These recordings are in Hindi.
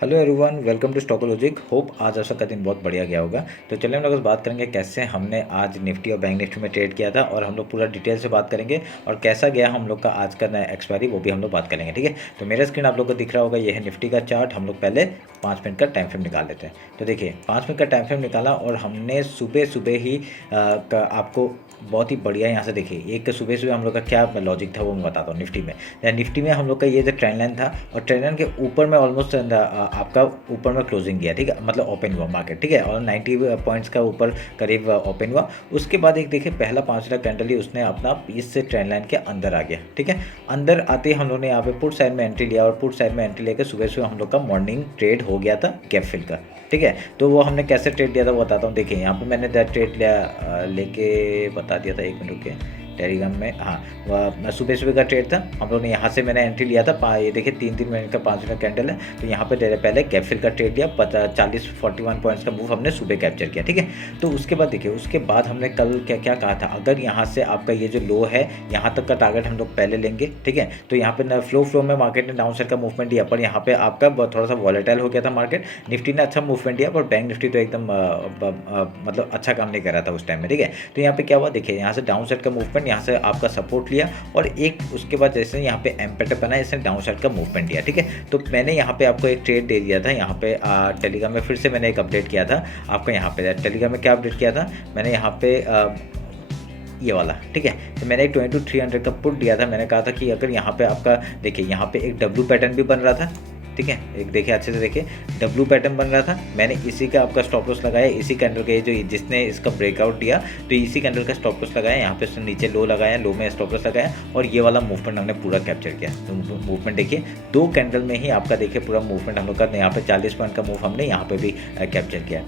Hello everyone, welcome to Stockologic. Hope आज आपका दिन बहुत बढ़िया गया होगा। तो चलिए हम लोग बस बात करेंगे कैसे हमने आज निफ्टी और बैंक निफ्टी में ट्रेड किया था, और हम लोग पूरा डिटेल से बात करेंगे और कैसा गया हम लोग का आज का नया एक्सपायरी, वो भी हम लोग बात करेंगे। ठीक है, तो मेरा स्क्रीन आप लोग को दिख रहा होगा, ये है निफ्टी का चार्ट। हम लोग पहले 5 मिनट का टाइम फ्रेम निकाल लेते हैं। तो देखिए 5 मिनट का टाइम फ्रेम निकाला और हमने सुबह सुबह ही आपको बहुत ही बढ़िया यहाँ से देखिए, एक सुबह सुबह हम लोग का क्या लॉजिक था वो मैं बताता हूँ। निफ्टी में हम लोग का ये जो ट्रेंड लाइन था, और ट्रेंड लाइन के ऊपर में ऑलमोस्ट आपका ऊपर में क्लोजिंग गया, ठीक है, मतलब ओपन हुआ मार्केट, ठीक है, और 90 पॉइंट्स का ऊपर करीब ओपन हुआ। उसके बाद एक देखिए पहला 5 मिनट कैंडल ही उसने अपना पीस से ट्रेंड लाइन के अंदर आ गया, ठीक है। अंदर आते ही हम लोग ने यहाँ पे पुट साइड में एंट्री लिया, और पुट साइड में एंट्री लेकर सुबह सुबह हम लोग का मॉर्निंग ट्रेड हो गया था गैप फिल का, ठीक है। तो वो हमने कैसे ट्रेड लिया था वो बताता हूँ। देखिए यहाँ पे मैंने ट्रेड लिया लेके बता दिया था, 1 मिनट रुके, टेलीग्राम में। हाँ, वह सुबह सुबह का ट्रेड था, हम लोग ने यहाँ से मैंने एंट्री लिया था। ये देखिए 3-3 मिनट का 5 मिनट कैंडल है, तो यहाँ पे पहले कैप फिल का ट्रेड लिया, 41 पॉइंट्स का मूव हमने सुबह कैप्चर किया, ठीक है। तो उसके बाद देखिए, उसके बाद हमने कल क्या क्या कहा था, अगर यहाँ से आपका ये जो लो है यहाँ तक का टारगेट हम लोग पहले लेंगे, ठीक है। तो यहाँ पे फ्लो में मार्केट ने डाउन साइड का मूवमेंट दिया, पर यहाँ पे आपका थोड़ा सा वॉलेटाइल हो गया था मार्केट। निफ्टी ने अच्छा मूवमेंट दिया, पर बैंक निफ्टी तो एकदम मतलब अच्छा काम नहीं कर रहा था उस टाइम में, ठीक है। तो यहाँ पे क्या हुआ देखिए, यहाँ से डाउन साइड का मूवमेंट, यहाँ से आपका सपोर्ट लिया, और एक उसके बाद जैसे यहाँ पे एम पैटर्न बना, इसने डाउन साइड का मूवमेंट दिया, ठीक है। तो मैंने यहाँ पे आपको एक ट्रेड दे दिया था, यहाँ पे टेलीग्राम में फिर से मैंने एक अपडेट किया था आपको। यहाँ पे टेलीग्राम में क्या अपडेट किया था मैंने यहाँ पे ये वाला, ठीक है। तो मैंने एक 22,300 का पुट दिया था। मैंने कहा था कि अगर यहाँ पे आपका देखिए, यहाँ पे एक डब्ल्यू पैटर्न भी बन रहा था, ठीक है, एक देखिए अच्छे से देखिए, डब्ल्यू पैटर्न बन रहा था। मैंने इसी का आपका स्टॉप लॉस लगाया, इसी कैंडल का, जो जिसने इसका ब्रेकआउट दिया, तो इसी कैंडल का स्टॉप लॉस लगाया। यहाँ पे उसने नीचे लो लगाया, लो में स्टॉप लॉस लगाया, और ये वाला मूवमेंट हमने पूरा कैप्चर किया। तो मूवमेंट देखिए 2 कैंडल में ही आपका देखिए पूरा मूवमेंट हम लोग का, यहाँ पे 40 पॉइंट का मूव हमने यहाँ पे भी कैप्चर किया,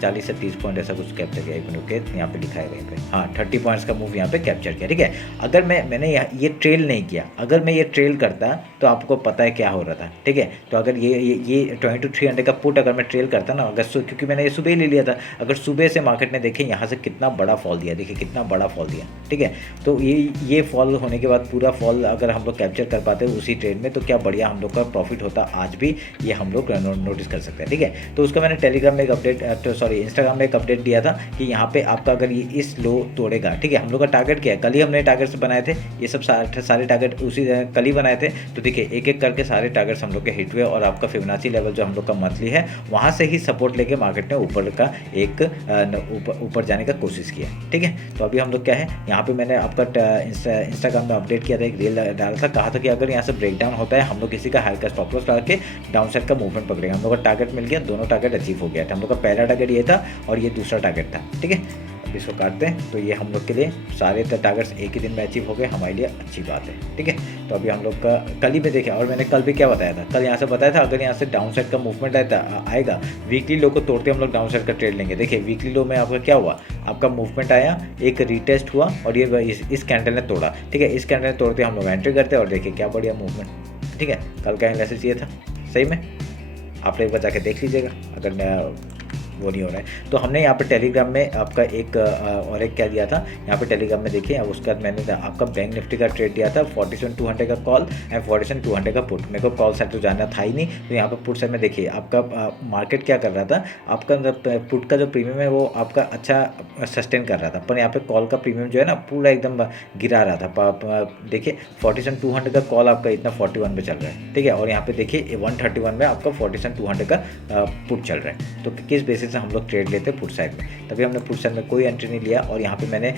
40 से 30 पॉइंट ऐसा कुछ कैप्चर किया। एक मिनट यहाँ पे लिखा है कहीं पे, हाँ 30 पॉइंट्स का मूव यहाँ पे कैप्चर किया, ठीक है। अगर मैंने ये ट्रेल नहीं किया, अगर मैं ये ट्रेल करता तो आपको पता है क्या हो रहा था, ठीक है। तो अगर ये 22,300 का पुट अगर मैं ट्रेल करता ना, अगर क्योंकि मैंने ये सुबह ही ले लिया था, अगर सुबह से मार्केट ने देखे यहाँ से कितना बड़ा फॉल दिया, देखिए कितना बड़ा फॉल दिया, ठीक है। तो ये फॉल होने के बाद पूरा फॉल अगर हम लोग कैप्चर कर पाते उसी ट्रेड में, तो क्या बढ़िया हम लोग का प्रॉफिट होता आज भी, ये हम लोग नोटिस कर सकते हैं, ठीक है। तो उसका मैंने टेलीग्राम में एक अपडेट, इंस्टाग्राम में एक अपडेट दिया था कि यहाँ पे आपका अगर ये इस लो तोड़ेगा, ठीक है। हम लोग का टारगेट क्या है, कल ही हमने टारगेट्स बनाए थे, ये सब सारे टारगेट उसी कल ही बनाए थे। तो देखिए एक एक करके सारे टारगेट्स हम लोग के हिट हुए, और आपका फिबोनाची लेवल जो हम लोग का मंथली है, वहाँ से ही सपोर्ट लेके मार्केट ने ऊपर का एक ऊपर जाने का कोशिश किया, ठीक है। तो अभी हम लोग क्या है, यहाँ पे मैंने आपका इंस्टाग्राम में अपडेट किया था, एक रील डाला था, कहा था कि अगर यहाँ से ब्रेकडाउन होता है, हम लोग किसी का हाई का स्टॉप लॉस लगा के डाउन साइड का मूवमेंट पकड़ेगा। हम लोग का टारगेट मिल गया, दोनों टारगेट अचीव हो गया था। हम लोग का पहला टारगेट ये था और ये दूसरा टारगेट था, ठीक है। इसको काटते हैं, तो ये हम लोग के लिए सारे टारगेट्स एक ही दिन में अचीव हो गए, हमारे लिए अच्छी बात है, ठीक है। तो अभी हम लोग का कल ही में देखें, और मैंने कल भी क्या बताया था, कल यहाँ से बताया था अगर यहाँ से डाउन साइड का मूवमेंट आएगा, वीकली लो को तोड़ते हम लोग डाउन साइड का ट्रेड लेंगे। देखिए वीकली लो में आपका क्या हुआ, आपका मूवमेंट आया, एक रिटेस्ट हुआ, और ये इस कैंडल ने तोड़ा, ठीक है। इस कैंडल ने तोड़ते हम लोग एंट्री करते हैं, और देखिए क्या बढ़िया मूवमेंट, ठीक है। कल का एनालिसिस ये था, सही में आप लोग बचा के देख लीजिएगा अगर मैं वो नहीं हो रहा है। तो हमने यहाँ पे टेलीग्राम में आपका एक और एक क्या दिया था, यहाँ पे टेलीग्राम में देखिए, उसके बाद मैंने आपका बैंक निफ्टी का ट्रेड दिया था, 47,200 का कॉल एंड 47,200 का पुट। मेरे को कॉल साइड तो जाना था ही नहीं, तो यहाँ पे पुट साइड में देखिए आपका मार्केट क्या कर रहा था, आपका पुट का जो प्रीमियम है वो आपका अच्छा सस्टेन कर रहा था, पर यहाँ पे कॉल का प्रीमियम जो है ना पूरा एकदम गिरा रहा था। देखिए 47,200 का कॉल आपका इतना 41 पे चल रहा है, ठीक है, और यहाँ पे देखिए 131 में आपका 47,200 का पुट चल रहा है। तो किस बेसिस से हम लोग ट्रेड लेते हैं पुट साइड में, तभी हमने पुट साइड में कोई एंट्री नहीं लिया। और यहाँ पे मैंने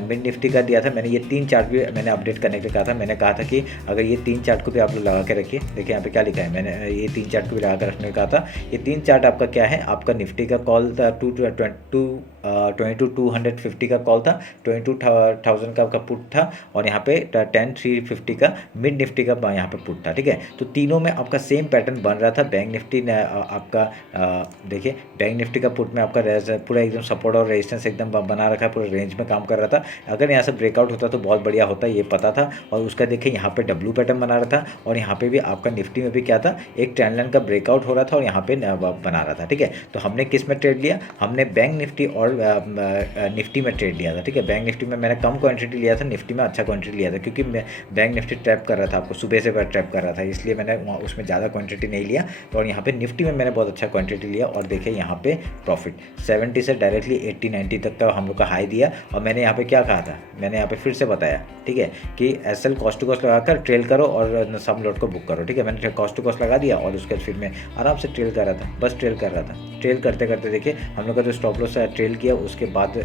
मिड निफ्टी का दिया था, मैंने ये 3 चार्ट भी मैंने अपडेट करने के लिए कहा था। मैंने कहा था कि अगर ये 3 चार्ट को भी आप लोग लगा के रखिए, देखिए यहाँ पे क्या लिखा है, मैंने ये 3 चार्ट को भी लगा कर रखने को कहा था। ये 3 चार्ट आपका क्या है, आपका निफ्टी का कॉल था 22,250 का कॉल था, 22,000 का आपका पुट था, और यहाँ पे 10,350 का मिड निफ्टी का यहाँ पे पुट था, ठीक है। तो तीनों में आपका सेम पैटर्न बन रहा था। बैंक निफ्टी ने आपका देखिए बैंक बैंक निफ्टी का पुट में आपका पूरा एकदम सपोर्ट और रेजिस्टेंस एकदम बना रखा है, पूरा रेंज में काम कर रहा था। अगर यहाँ से ब्रेकआउट होता तो बहुत बढ़िया होता, ये पता था। और उसका देखिए यहाँ पे डब्ल्यू पैटर्न बना रहा था, और यहाँ पे भी आपका निफ्टी में भी क्या था, एक ट्रेंड लाइन का ब्रेकआउट हो रहा था और यहाँ पे बना रहा था। ठीक है, तो हमने किस में ट्रेड लिया, हमने बैंक निफ्टी और निफ्टी में ट्रेड लिया था। ठीक है, बैंक निफ्टी में मैंने कम क्वांटिटी लिया था, निफ्टी में अच्छा क्वांटिटी लिया था, क्योंकि बैंक निफ्टी ट्रैप कर रहा था, आपको सुबह से ट्रैप कर रहा था, इसलिए मैंने उसमें ज़्यादा क्वांटिटी नहीं लिया। और यहाँ पे निफ्टी में मैंने बहुत अच्छा क्वांटिटी लिया, और देखिए यहाँ पे प्रॉफिट 70 से डायरेक्टली 80-90 तक का हम लोग का हाई दिया। और मैंने यहाँ पे क्या कहा था, मैंने यहाँ पे फिर से बताया, ठीक है, कि एसएल कॉस्ट टू कॉस्ट लगाकर ट्रेल करो और सम लॉट को बुक करो। ठीक है, मैंने कॉस्ट टू कॉस्ट लगा दिया और उसके बाद फिर मैं आराम से ट्रेल कर रहा था, बस ट्रेल कर रहा था। ट्रेल करते करते देखिए हम लोग का जो स्टॉप लॉस ट्रेल किया, उसके बाद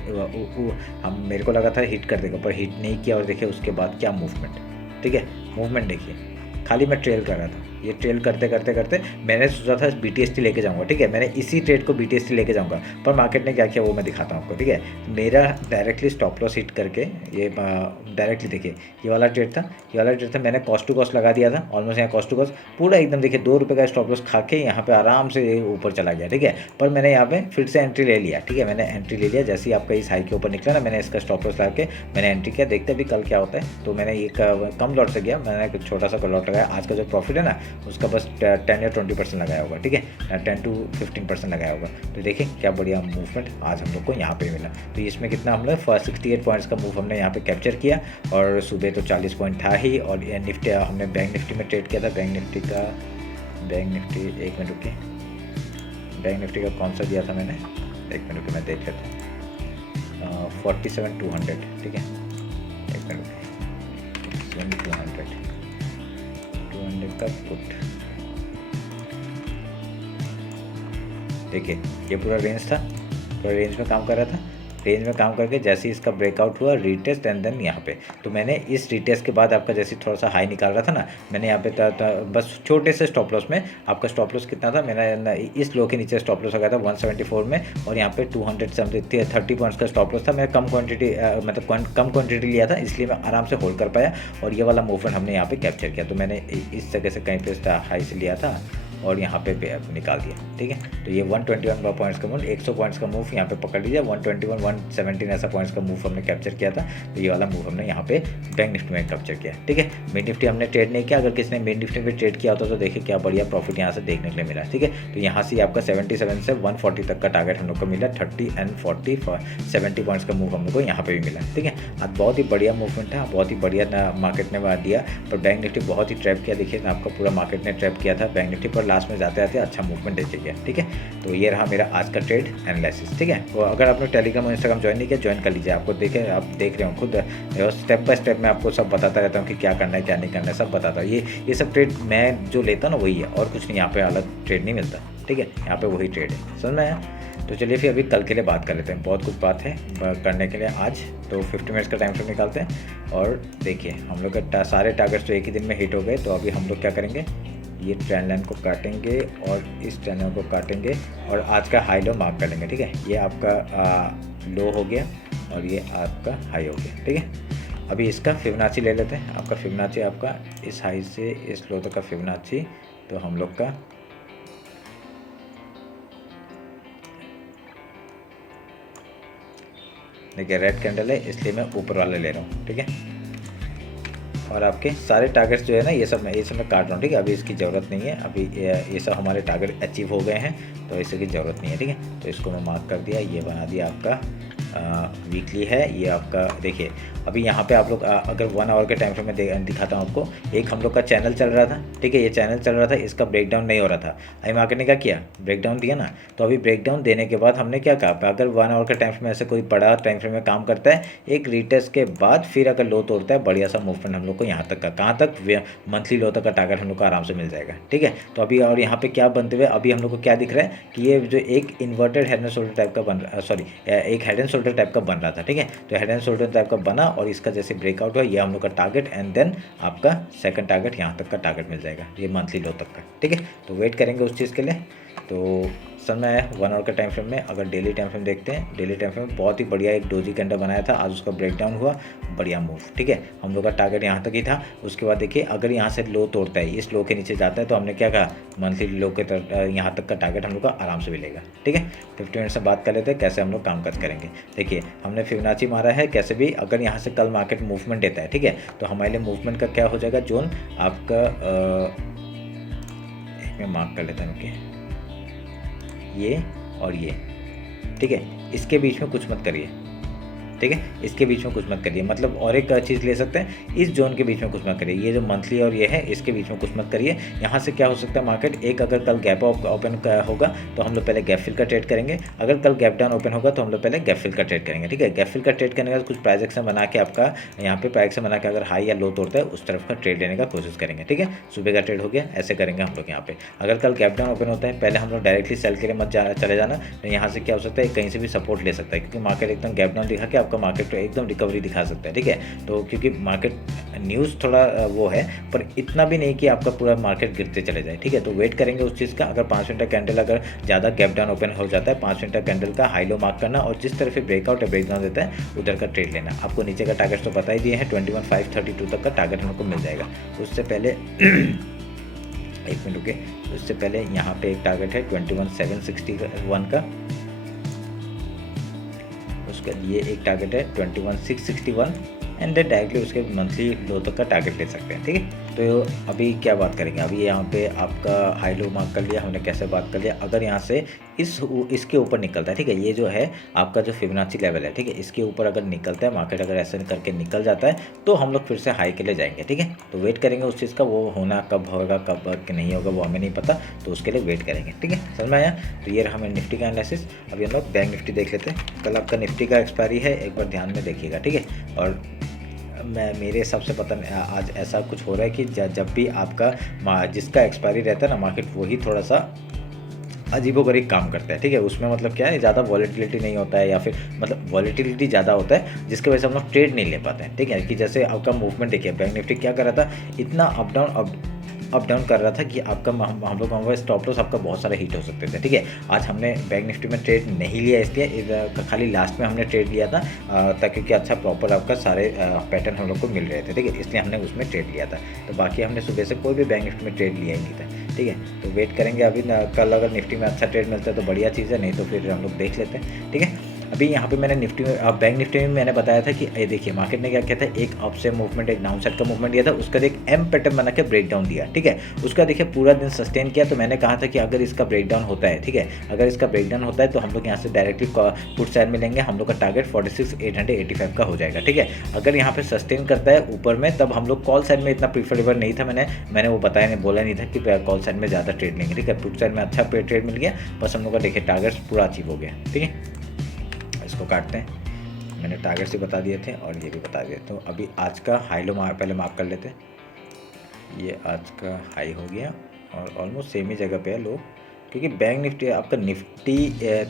हम मेरे को लगा था हिट कर देगा, पर हिट नहीं किया। और देखिए उसके बाद क्या मूवमेंट, ठीक है, मूवमेंट देखिए, खाली मैं ट्रेल कर रहा था। ये ट्रेल करते करते करते मैंने सोचा था BTST लेके जाऊंगा। ठीक है, मैंने इसी ट्रेड को BTST लेके जाऊंगा, पर मार्केट ने क्या किया वो मैं दिखाता हूँ आपको। ठीक है, मेरा डायरेक्टली स्टॉप लॉस हिट करके ये डायरेक्टली देखिए ये वाला ट्रेड था, ये वाला ट्रेड था, मैंने कॉस्ट टू कॉस्ट लगा दिया था ऑलमोस्ट। यहाँ कॉस्ट टू कॉस्ट पूरा एकदम देखिए 2 रुपये का स्टॉप लॉस खा के यहाँ पे आराम से ऊपर चला गया। ठीक है, पर मैंने यहाँ पे फिर से एंट्री ले लिया। ठीक है, मैंने एंट्री ले लिया, जैसे ही आपका इस हाई के ऊपर निकला ना, मैंने इसका स्टॉप लॉस लगा के मैंने एंट्री किया। देखते अभी कल क्या होता है। तो मैंने एक कम लॉट से गया, मैंने एक छोटा सा लॉट लगाया। आज का जो प्रॉफिट है ना, उसका बस 10 या 20% लगाया होगा। ठीक है, 10 to 15% लगाया होगा। तो देखिए क्या बढ़िया मूवमेंट आज हम लोग को यहाँ पे मिला। तो इसमें कितना हम लोग 68 पॉइंट्स का मूव हमने यहाँ पे कैप्चर किया, और सुबह तो 40 पॉइंट था ही। और निफ्टी हमने बैंक निफ्टी में ट्रेड किया था। बैंक निफ्टी एक मिनट रुकिए, बैंक निफ्टी का कौन सा दिया था मैंने, एक मिनट रुकिए मैं देख लेता हूँ। 47,200। ठीक है, एक मिनट रुकिए, 200 का पुट। देखिए ये पूरा रेंज था, पूरा रेंज में काम कर रहा था। रेंज में काम करके जैसे ही इसका ब्रेकआउट हुआ, रीटेस्ट एंड देन यहाँ पे, तो मैंने इस रीटेस्ट के बाद आपका जैसे थोड़ा सा हाई निकाल रहा था ना, मैंने यहाँ पे बस छोटे से स्टॉप लॉस में, आपका स्टॉप लॉस कितना था, मैंने इस लो के नीचे स्टॉप लॉस लगाया था 174 में, और यहाँ पे 200 समथिंग 30 पॉइंट्स का स्टॉप लॉस था। मैं कम क्वांटिटी मतलब कम क्वांटिटी लिया था, इसलिए मैं आराम से होल्ड कर पाया, और ये वाला मूवमेंट हमने यहाँ पे कैप्चर किया। तो मैंने इस जगह से कहीं पे हाई से लिया था और यहाँ पे निकाल दिया। ठीक है, तो ये 121 पॉइंट्स का मूव, 100 पॉइंट्स का मूव यहाँ पे पकड़ लीजिए। 121 117 ऐसा पॉइंट्स का मूव हमने कैप्चर किया था। तो ये वाला मूव हमने यहाँ पे बैंक निफ्टी में कैप्चर किया। ठीक है, मिड निफ्टी हमने ट्रेड नहीं किया। अगर किसी ने मिड निफ्टी में ट्रेड किया होता तो देखिए क्या बढ़िया प्रॉफिट यहाँ से देखने के लिए मिला। ठीक है, तो यहाँ से आपका 77 से 140 तक का टारगेट हम लोग को मिला। 30 एंड 40 70 पॉइंट्स का मूव हम लोग को यहाँ पे भी मिला। ठीक है, आज बहुत ही बढ़िया मूवमेंट था, बहुत ही बढ़िया मार्केट ने दिया, पर बैंक निफ्टी बहुत ही ट्रैप किया। देखिए आपका पूरा मार्केट ने ट्रैप किया था बैंक निफ्टी पर, लास्ट में जाते जाते अच्छा मूवमेंट देखे गया। ठीक है, तो ये रहा मेरा आज का ट्रेड एनालिसिस। ठीक है, तो अगर आपने टेलीग्राम और इंस्टाग्राम ज्वाइन नहीं किया, ज्वाइन कर लीजिए। आपको देखे आप देख रहे हो खुद स्टेप बाय स्टेप मैं आपको सब बताता रहता हूँ कि क्या करना है क्या नहीं करना है, सब बताता हूँ। ये सब ट्रेड मैं जो लेता हूँ ना वही है, और कुछ नहीं, यहाँ पे अलग ट्रेड नहीं मिलता। ठीक है, यहाँ पे वही ट्रेड है, समझ में आया। तो चलिए फिर अभी कल के लिए बात कर लेते हैं, बहुत कुछ बात है करने के लिए आज। तो 50 मिनट्स का टाइम फ्रेम निकालते हैं, और देखिए हम लोग का सारे टारगेट्स तो एक ही दिन में हिट हो गए। तो अभी हम लोग क्या करेंगे, ये ट्रेंड लाइन को काटेंगे और इस ट्रेंड लाइन को काटेंगे, और आज का हाई लो मार्क कर लेंगे। ठीक है, ये आपका लो हो गया और ये आपका हाई हो गया। ठीक है, अभी इसका फिबोनाची ले लेते हैं। आपका फिबोनाची आपका इस हाई से इस लो तक का फिबोनाची, तो हम लोग का देखिए रेड कैंडल है, इसलिए मैं ऊपर वाले ले रहा हूँ। ठीक है, और आपके सारे टारगेट्स जो है ना ये सब मैं काट रहा हूँ। ठीक है, अभी इसकी ज़रूरत नहीं है, अभी ये सब हमारे टारगेट अचीव हो गए हैं, तो इसकी ज़रूरत नहीं है। ठीक है, तो इसको मैं मार्क कर दिया, ये बना दिया आपका वीकली है। ये आपका देखिए अभी यहाँ पे आप लोग अगर 1 आवर के टाइम फ्रेम में दिखाता हूँ आपको, एक हम लोग का चैनल चल रहा था। ठीक है, ये चैनल चल रहा था, इसका ब्रेकडाउन नहीं हो रहा था। अभी मार्केट ने क्या किया, ब्रेकडाउन दिया ना, तो अभी ब्रेकडाउन देने के बाद हमने क्या कहा, अगर 1 आवर का टाइम फ्रेम ऐसे कोई बड़ा टाइम फ्रेम में काम करता है, एक रीटेस्ट के बाद फिर अगर लो तोड़ता है, बढ़िया सा मूवमेंट हम लोग को यहाँ तक का, कहाँ तक, मंथली लो तक का टारगेट हम लोग को आराम से मिल जाएगा। ठीक है, तो अभी और यहाँ पे क्या बनते हुए अभी हम लोग को क्या दिख रहा है कि ये जो एक inverted head and shoulder type का बन रहा, सॉरी एक हेड एंड शोल्डर टाइप का बन रहा था। ठीक है, तो हेड एंड शोल्डर टाइप का बना, और इसका जैसे ब्रेकआउट हुआ, ये हम लोग का टारगेट, एंड देन आपका सेकंड टारगेट यहाँ तक का टारगेट मिल जाएगा, ये मंथली लो तक का। ठीक है, तो वेट करेंगे उस चीज़ के लिए। तो सर मैं 1 आवर का टाइम फ्रेम में अगर डेली टाइम फ्रेम देखते हैं, डेली टाइम फ्रेम में बहुत ही बढ़िया एक डोजी कैंडल बनाया था, आज उसका ब्रेकडाउन हुआ, बढ़िया मूव। ठीक है, हम लोग का टारगेट यहाँ तक ही था। उसके बाद देखिए अगर यहाँ से लो तोड़ता है, इस लो के नीचे जाता है, तो हमने क्या कहा मंथली लो के यहाँ तक का टारगेट हम लोग का आराम से मिलेगा। ठीक है, 50 मिनट से बात कर लेते हैं कैसे हम लोग काम काज करेंगे। देखिए हमने फिबोनाची मारा है, कैसे भी अगर यहाँ से कल मार्केट मूवमेंट देता है, ठीक है, तो हमारे लिए मूवमेंट का क्या हो जाएगा जोन आपका, एक मैं मार्क कर लेता हूँ कि ये और ये, ठीक है, इसके बीच में कुछ मत करिए। ठीक है, इसके बीच में कुछ मत करिए, मतलब और एक चीज़ ले सकते हैं, इस जोन के बीच में कुछ मत करिए, ये जो मंथली और ये है इसके बीच में कुछ मत करिए। यहाँ से क्या हो सकता है मार्केट, एक अगर कल गैप ओपन होगा तो हम लोग पहले गैप फिल का ट्रेड करेंगे, अगर कल गैप डाउन ओपन होगा तो हम लोग पहले गैप फिल का ट्रेड करेंगे। ठीक है, गैप फिल का ट्रेड करने के बाद कुछ प्राइस एक्शन बना के आपका यहाँ पे प्राइस एक्शन बना के अगर हाई या लो तोड़ता है उस तरफ का ट्रेड लेने का कोशिश करेंगे। ठीक है, सुबह का ट्रेड हो गया, ऐसे करेंगे हम लोग यहाँ पे। अगर कल गैप डाउन ओपन होता है, पहले हम लोग डायरेक्टली सेल के लिए मत चले जाना, तो यहाँ से क्या हो सकता है कहीं से भी सपोर्ट ले सकता है, क्योंकि मार्केट एकदम गैप डाउन दिखा के आपका मार्केट एकदम रिकवरी दिखा सकता है। ठीक है, तो क्योंकि मार्केट न्यूज़ थोड़ा वो है, पर इतना भी नहीं कि आपका पूरा मार्केट गिरते चले जाए। ठीक है, तो वेट करेंगे उस चीज़ का। अगर 5 मिनट का कैंडल अगर ज़्यादा गैप डाउन ओपन हो जाता है, 5 मिनट का कैंडल का हाई लो मार्क करना, और जिस तरफ ब्रेकआउट या ब्रेकडाउन देता है उधर का ट्रेड लेना। आपको नीचे का टारगेट तो बता ही दिए हैं, 21,532 तक का टारगेट हमको मिल जाएगा। उससे पहले एक मिनट रुके, उससे पहले यहाँ पे एक टारगेट है 21,761 का, उसका ये एक टारगेट है 21,661 एंड देन डायरेक्टली उसके मंथली लो तक का टारगेट ले सकते हैं। ठीक है, तो अभी क्या बात करेंगे, अभी यहाँ पे आपका हाई लो मार्क कर लिया हमने, कैसे बात कर लिया, अगर यहाँ से इसके ऊपर निकलता है, ठीक है, ये जो है आपका जो फिबोनाची लेवल है, ठीक है, इसके ऊपर अगर निकलता है मार्केट, अगर ऐसे करके निकल जाता है तो हम लोग फिर से हाई के लिए जाएंगे। ठीक है, तो वेट करेंगे उस चीज़ का, वो होना कब होगा कब नहीं होगा वो हमें नहीं पता, तो उसके लिए वेट करेंगे। ठीक है, समझ में आया। तो ये रहा हमें निफ्टी का एनालिसिस। अभी हम लोग बैंक निफ्टी देख लेते हैं। कल आपका निफ्टी का एक्सपायरी है, एक बार ध्यान में देखिएगा। ठीक है, और मैं मेरे हिसाब से पता नहीं आज ऐसा कुछ हो रहा है कि जब भी आपका जिसका एक्सपायरी रहता है ना मार्केट, वही थोड़ा सा अजीबोगरीब काम करता है। ठीक है, उसमें मतलब क्या है, ज़्यादा वॉलेटिलिटी नहीं होता है, या फिर मतलब वॉलेटिलिटी ज़्यादा होता है जिसकी वजह से हम लोग ट्रेड नहीं ले पाते हैं। ठीक है, कि जैसे आपका मूवमेंट देखिए, बैंक निफ्टी क्या कर रहा था, इतना अप डाउन कर रहा था कि आपका हम लोग वहाँ स्टॉप लॉस आपका बहुत सारे हिट हो सकते थे। ठीक है, आज हमने बैंक निफ्टी में ट्रेड नहीं लिया, इसलिए खाली लास्ट में हमने ट्रेड लिया था, ताकि कि अच्छा प्रॉपर आपका सारे पैटर्न हम लोग को मिल रहे थे। ठीक है, इसलिए हमने उसमें ट्रेड लिया था। तो बाकी हमने सुबह से कोई भी बैंक निफ्टी में ट्रेड लिया ही नहीं था। ठीक है, तो वेट करेंगे अभी कल अगर निफ्टी में अच्छा ट्रेड मिलता है तो बढ़िया चीज़ है, नहीं तो फिर हम लोग देख लेते हैं। ठीक है, अभी यहाँ पे मैंने निफ्टी में बैंक निफ्टी में मैंने बताया था कि ये देखिए मार्केट ने क्या किया था, एक अप से मूवमेंट, एक डाउन साइड का मूवमेंट दिया था, उसका एक एम पैटर्न बना के ब्रेक डाउन दिया। ठीक है, उसका देखिए पूरा दिन सस्टेन किया, तो मैंने कहा था कि अगर इसका ब्रेक डाउन होता है, ठीक है, अगर इसका ब्रेक डाउन होता है तो हम लोग यहाँ से डायरेक्टली पुट साइड में लेंगे, हम लोग का टारगेट 46,885 का हो जाएगा। ठीक है, अगर यहाँ पे सस्टेन करता है ऊपर में, तब हम लोग कॉल साइड में इतना प्रीफरेबल नहीं था, मैंने वो बताया नहीं, बोला नहीं था कि कॉल साइड में ज़्यादा ट्रेड लेंगे। ठीक है, पुट साइड में अच्छा ट्रेड मिल गया, बस हम लोग का देखिए टारगेट पूरा अचीव हो गया। ठीक है, इसको काटते हैं, मैंने टारगेट से बता दिए थे और ये भी बता दिए। तो अभी आज का हाई लो पहले मार्क कर लेते हैं। ये आज का हाई हो गया और ऑलमोस्ट सेम ही जगह पे है लो, क्योंकि बैंक निफ्टी आपका निफ्टी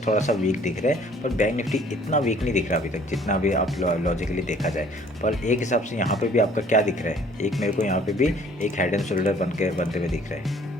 थोड़ा सा वीक दिख रहा है, पर बैंक निफ्टी इतना वीक नहीं दिख रहा अभी तक, जितना भी आप लॉजिकली देखा जाए। पर एक हिसाब से यहाँ पे भी आपका क्या दिख रहा है, एक मेरे को यहाँ पे भी एक हेड एंड शोल्डर बनते हुए दिख रहा है।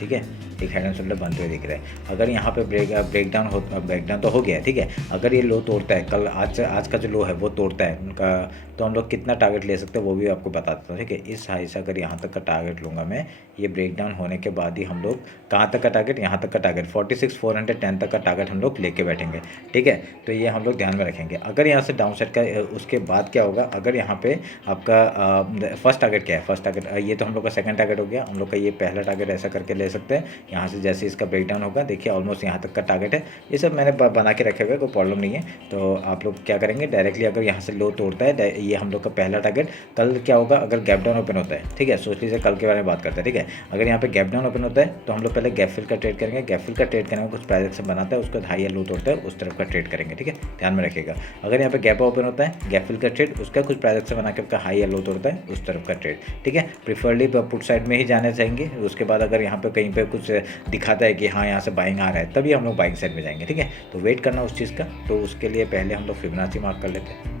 ठीक है, एक हेड एंड शोल्डर बनते हुए दिख रहा है। अगर यहाँ पे ब्रेकडाउन तो हो गया है। ठीक है, अगर ये लो तोड़ता है कल, आज का जो लो है वो तोड़ता है उनका, तो हम लोग कितना टारगेट ले सकते हैं वो भी आपको बता देता हूँ। ठीक है, इस हाई से अगर यहाँ तक का टारगेट लूँगा मैं, ये ब्रेकडाउन होने के बाद ही हम लोग कहाँ तक का टारगेट, यहाँ तक का टारगेट 46,410 तक का टारगेट हम लोग लेके बैठेंगे। ठीक है, तो ये हम लोग ध्यान में रखेंगे। अगर यहाँ से डाउन साइड का उसके बाद क्या होगा, अगर यहाँ पे आपका फर्स्ट टारगेट क्या है, फर्स्ट टारगेट ये तो हम लोग का सेकंड टारगेट हो गया, हम लोग का ये पहला टारगेट ऐसा करके ले सकते हैं। यहाँ से जैसे इसका ब्रेकडाउन होगा, देखिए ऑलमोस्ट यहाँ तक का टारगेट है, ये सब मैंने बना के रखे हुए, कोई प्रॉब्लम नहीं है। तो आप लोग क्या करेंगे, डायरेक्टली अगर यहाँ से लो तोड़ता है, ये हम लोग का पहला टारगेट। कल क्या होगा, अगर गैप डाउन ओपन होता है, ठीक है, सोच लीजिए कल के बारे में बात करते हैं। ठीक है, अगर यहाँ पे गैप डाउन ओपन होता है तो हम लोग पहले गैप फिल का ट्रेड करेंगे, गैप फिल का ट्रेड करने में कुछ प्राइस एक्शन बनाता है, उसका हाई या लो तोड़ता है, उस तरफ का ट्रेड करेंगे। ठीक है, ध्यान में रखिएगा। अगर यहाँ पे गैप ओपन होता है, गैप फिल का ट्रेड, उसका कुछ प्राइस एक्शन बना के आपका हाई या लो तोड़ता है, उस तरफ का ट्रेड। ठीक है, प्रीफरली पुट साइड में ही जाने चाहेंगे। उसके बाद अगर यहाँ पे कहीं पे कुछ दिखाता है कि हाँ यहाँ से बाइंग आ रहा है, तभी हम लोग बाइंग साइड में जाएंगे। ठीक है, तो वेट करना उस चीज़ का। तो उसके लिए पहले हम लोग फिबोनाची मार्क कर लेते हैं।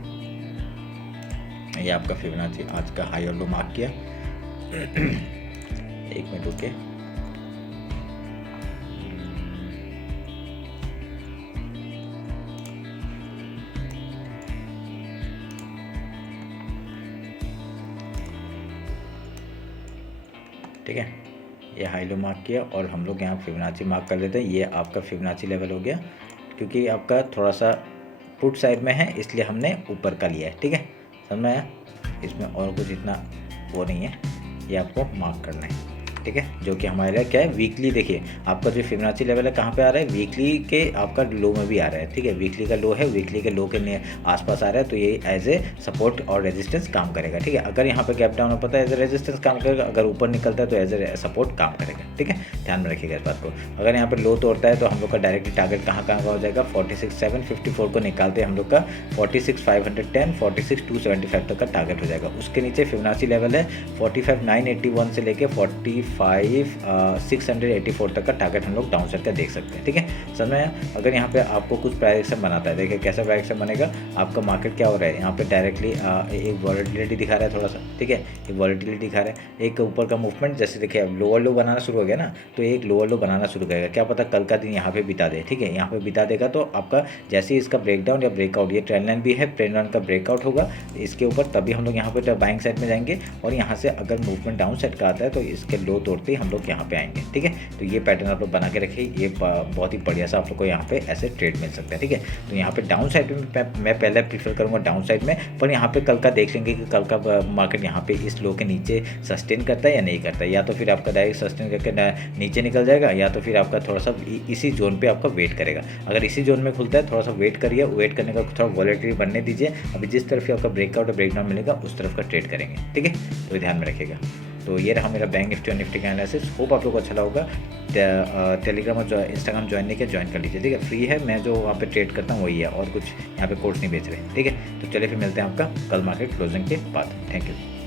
ये आपका फिबोनाची आज का हाई और लो मार्क किया। एक मिनट रुके, ये हाई लो मार्क किया और हम लोग यहाँ फिबोनाची मार्क कर लेते हैं। ये आपका फिबोनाची लेवल हो गया, क्योंकि आपका थोड़ा सा पुट साइड में है इसलिए हमने ऊपर का लिया है। ठीक है, समझ में आया? इसमें और कुछ इतना वो नहीं है, ये आपको मार्क करना है। ठीक है, जो कि हमारे लिए क्या है, वीकली। देखिए आपका जो फिबोनाची लेवल है कहाँ पे आ रहा है, वीकली के आपका लो में भी आ रहा है। ठीक है, वीकली का लो है, वीकली के लो के आसपास आ रहा है, तो ये एज ए सपोर्ट और रेजिस्टेंस काम करेगा। ठीक है, अगर यहाँ पे गैप डाउन हो पाता है एज ए रेजिस्टेंस काम करेगा, अगर ऊपर निकलता है तो एज ए सपोर्ट काम करेगा। ठीक है, ध्यान में रखिएगा इस बात को। अगर यहाँ पे लो तोड़ता है तो हम लोग का डायरेक्टली टारगेट कहाँ का हो जाएगा, 46,754 को निकालते हैं हम लोग का 46,510, 46,275 तक का टारगेट हो जाएगा। उसके नीचे फिबोनाची लेवल है 45,981 से लेके 45,684 तक का टारगेट हम लोग डाउन साइड का देख सकते हैं। ठीक है, समझ में? अगर यहाँ पे आपको कुछ प्राइस बनाता है, देखिए कैसा प्राइस बनेगा। आपका मार्केट क्या हो रहा है, यहाँ पे डायरेक्टली एक वॉलेटिलिटी दिखा रहा है थोड़ा सा। ठीक है, एक वॉलेटिलिटी दिखा रहा है, एक ऊपर का मूवमेंट। जैसे देखिए अब लोअर लो बनाना शुरू हो गया ना, तो एक लोअर लो बनाना शुरू करेगा, क्या पता कल का दिन यहाँ पे बिता दे। ठीक है, यहाँ पे बिता देगा तो आपका जैसे ही इसका ब्रेकडाउन या ब्रेकआउट, ये ट्रेंड लाइन भी है, ट्रेंड लाइन का ब्रेकआउट होगा इसके ऊपर, तभी हम लोग यहाँ पे बाइंग साइड में जाएंगे। और यहाँ से अगर मूवमेंट डाउन साइड का आता है तो इसके लो तोड़ते ही हम लोग यहाँ पे आएंगे। ठीक है, तो ये पैटर्न आप लोग बना के रखिए, ये बहुत ही बढ़िया सा आप लोग को यहाँ पे ऐसे ट्रेड मिल सकता है। ठीक है, तो यहाँ पे डाउन साइड में मैं पहले प्रीफर करूँगा डाउन साइड में, पर यहाँ पे कल का देख लेंगे कि कल का मार्केट यहाँ पे इस लो के नीचे सस्टेन करता है या नहीं करता है। या तो फिर आपका डायरेक्ट सस्टेन करके नीचे निकल जाएगा, या तो फिर आपका थोड़ा सा इसी जोन पे आपका वेट करेगा। अगर इसी जोन में खुलता है थोड़ा सा वेट करिए, वेट करने का थोड़ा वॉलेटिलिटी बनने दीजिए। अभी जिस तरफ आपका ब्रेकआउट और ब्रेकडाउन मिलेगा उस तरफ का ट्रेड करेंगे। ठीक है, तो ध्यान में रखिएगा। तो ये रहा मेरा बैंक निफ्टी और निफ्टी का एनालिसिस। होप आप लोग को अच्छा लगा होगा। टेलीग्राम और इंस्टाग्राम ज्वाइन नहीं किया, ज्वाइन कर लीजिए। ठीक है, फ्री है, मैं जो वहाँ पे ट्रेड करता हूँ वही है, और कुछ यहाँ पे कोर्स नहीं बेच रहे। ठीक है, तो चलिए फिर मिलते हैं आपका कल मार्केट क्लोजिंग के बाद। Thank you.